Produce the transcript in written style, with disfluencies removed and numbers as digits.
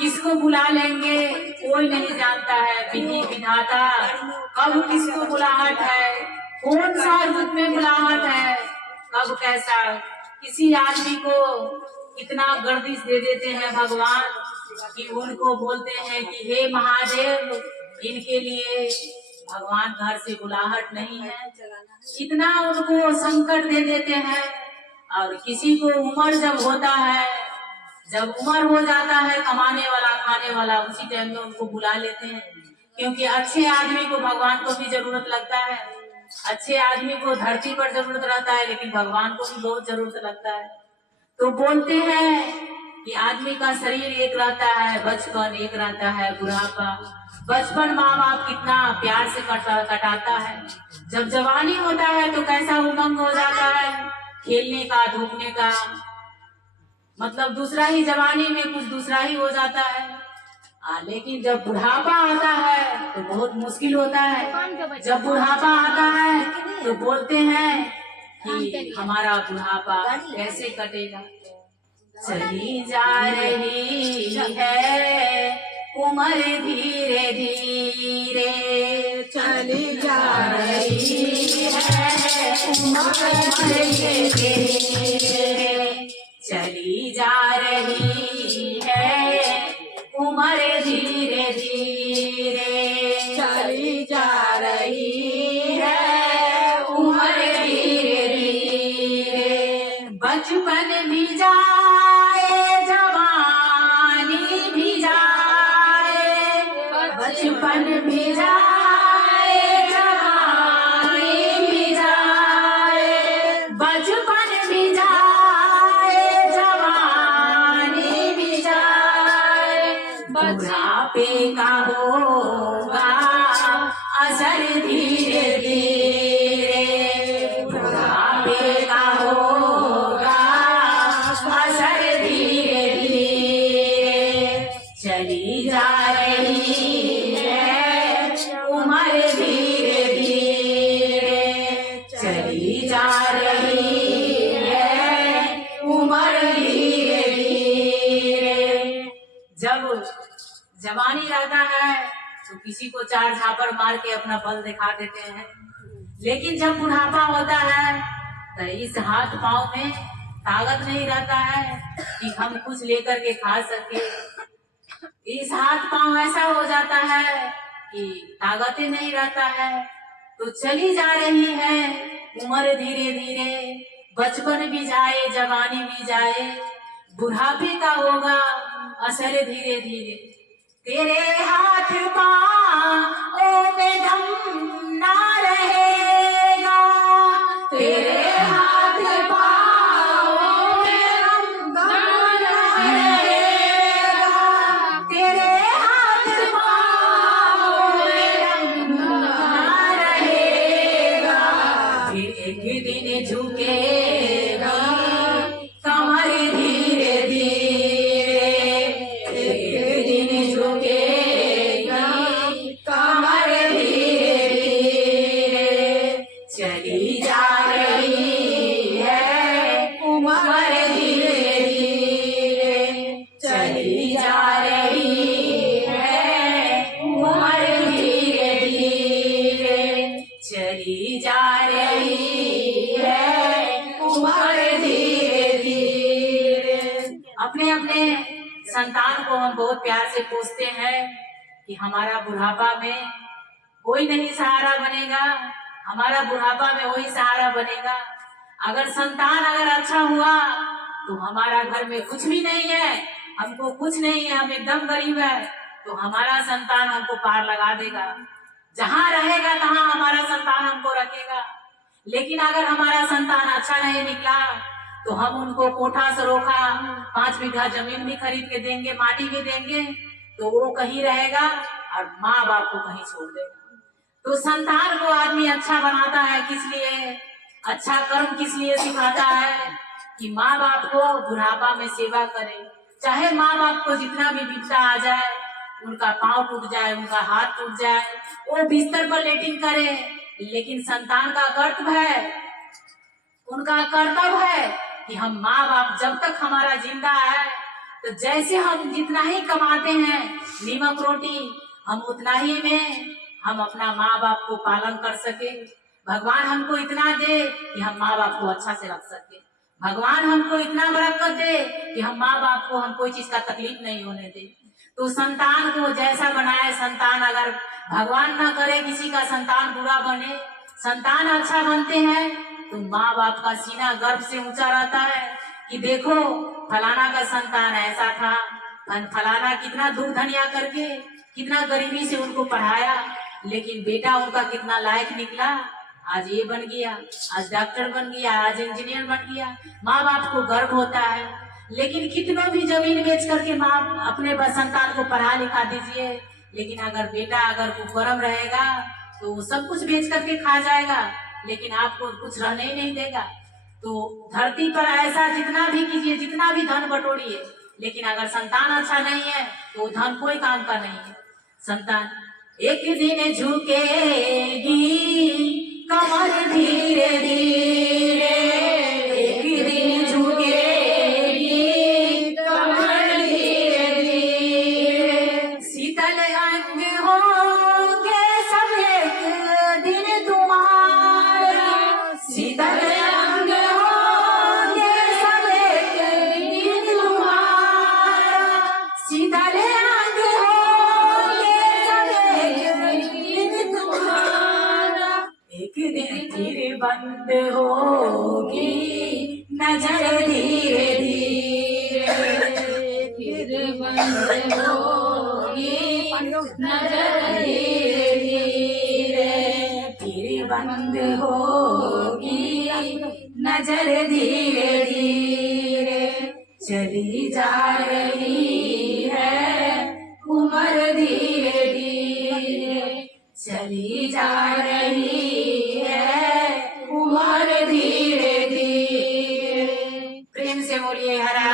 किसको बुला लेंगे कोई नहीं जानता है। विधि विधाता कब किसको बुलाहट है, कौन सा रूप में बुलाहट है, कब कैसा। किसी आदमी को इतना गर्दिश दे देते हैं भगवान कि उनको बोलते हैं कि हे महादेव, इनके लिए भगवान घर से बुलाहट नहीं है, इतना उनको संकट दे देते हैं। और किसी को उम्र जब होता है, जब उम्र हो जाता है कमाने वाला खाने वाला, उसी टाइम में उनको बुला लेते हैं। क्योंकि अच्छे आदमी को भगवान को भी जरूरत लगता है, अच्छे आदमी को धरती पर जरूरत रहता है, लेकिन भगवान को भी बहुत जरूरत लगता है। तो बोलते हैं कि आदमी का शरीर एक रहता है, बचपन एक रहता है, बुढ़ापा। बचपन माँ बाप कितना प्यार से कटाता है, जब जवानी होता है तो कैसा उमंग हो जाता है, खेलने का धूपने का, मतलब दूसरा ही, जवानी में कुछ दूसरा ही हो जाता है। लेकिन जब बुढ़ापा आता है तो बहुत मुश्किल होता है। जब बुढ़ापा आता है तो बोलते हैं कि हमारा बुढ़ापा कैसे कटेगा। चली जा रही है उम्र धीरे धीरे, चली जा रही है उम्र धीरे धीरे, चली जा रही है उम्र धीरे धीरे, चली जा रही है उम्र धीरे धीरे। बचपन भी जाए जवानी भी जाए, बचपन भी जाए जवानी भी जाए, बचपन भी जाए जवानी भी जाए, बुढ़ापे का होगा असर धीरे धीरे, बुढ़ापे का होगा असर धीरे धीरे। चली जा रही है उम्र धीरे धीरे, चली जा रही है उम्र धीरे धीरे। जब जवानी रहता है तो किसी को चार झापड़ मार के अपना बल दिखा देते हैं, लेकिन जब बुढ़ापा होता है तो इस हाथ पांव में ताकत नहीं रहता है कि हम कुछ लेकर के खा सके। इस हाथ पांव ऐसा हो जाता है कि ताकत ही नहीं रहता है। तो चली जा रही है उम्र धीरे धीरे, बचपन भी जाए जवानी भी जाए, बुढ़ापे का होगा असर धीरे धीरे। तेरे हाथ पांव में दम ना रहेगा, तेरे हाथ पांव में दम ना रहेगा, तेरे हाथ पांव में दम ना रहेगा। फिर एक दिन झुकेगा कमर धीरे धीरे, एक दिन झुकेगा कमर धीरे धीरे। चली जा रही है उम्र धीरे धीरे, चली जा रही है उम्र धीरे धीरे, चली जा रही है उम्र धीरे धीरे। अपने अपने संतान को हम बहुत प्यार से पूछते हैं कि हमारा बुढ़ापा में कोई नहीं सहारा बनेगा, हमारा बुढ़ापा में वही सहारा बनेगा। अगर संतान अगर अच्छा हुआ तो हमारा घर में कुछ भी नहीं है, हमको कुछ नहीं है, हम एकदम गरीब है, तो हमारा संतान हमको पार लगा देगा। जहाँ रहेगा तहाँ हमारा संतान हमको रखेगा। लेकिन अगर हमारा संतान अच्छा नहीं निकला तो हम उनको कोठा सरोखा 5 बीघा जमीन भी खरीद के देंगे, माटी भी देंगे, तो वो कहीं रहेगा और माँ बाप को कहीं छोड़ देगा। तो संतान को आदमी अच्छा बनाता है किस लिए, अच्छा कर्म किस लिए सिखाता है कि माँ बाप को बुढ़ापा में सेवा करे। चाहे माँ बाप को जितना भी विपदा आ जाए, उनका पांव टूट जाए, उनका हाथ टूट जाए, वो बिस्तर पर लेटिंग करे, लेकिन संतान का कर्तव्य है, उनका कर्तव्य है कि हम माँ बाप जब तक हमारा जिंदा है तो जैसे हम जितना ही कमाते हैं नीमक रोटी, हम उतना ही में हम अपना माँ बाप को पालन कर सके। भगवान हमको इतना दे कि हम माँ बाप को अच्छा से रख सके। भगवान हमको इतना बरकत दे कि हम माँ बाप को हम कोई चीज का तकलीफ नहीं होने दे। तो संतान को जैसा बनाए, संतान अगर भगवान ना करे किसी का संतान बुरा बने, संतान अच्छा बनते हैं तो माँ बाप का सीना गर्व से ऊंचा रहता है कि देखो फलाना का संतान ऐसा था, फलाना कितना दूर धनिया करके कितना गरीबी से उनको पढ़ाया, लेकिन बेटा उनका कितना लायक निकला, आज ये बन गया, आज डॉक्टर बन गया, आज इंजीनियर बन गया। माँ बाप को गर्व होता है। लेकिन कितनों भी जमीन बेच करके माँ अपने संतान को पढ़ा लिखा दीजिए, लेकिन अगर बेटा अगर कुकर्म रहेगा तो वो सब कुछ बेच करके खा जाएगा, लेकिन आपको कुछ रहने ही नहीं देगा। तो धरती पर ऐसा जितना भी कीजिए, जितना भी धन बटोरिए, लेकिन अगर संतान अच्छा नहीं है तो धन कोई काम का नहीं है। संतान एक दिन झुकेगी कमर धीरे धीरे, एक दिन झुकेगी कमर धीरे धीरे, शीतल अंग होंगे सब एक दिन तुम्हारे, शीतल अंग होंगे सब एक दिन तुम्हारा, शीतल अंग होंगे सब एक दिन तुम्हारा, एक दिन फिर बंद होगी नजर धीरे धीरे, फिर बंद होगी नजर धीरे धीरे, फिर बंद होगी नजर धीरे धीरे, चली जा रही है उम्र धीरे धीरे, चली जा रही है उम्र धीरे धीरे। प्रेम से बोलिए हरा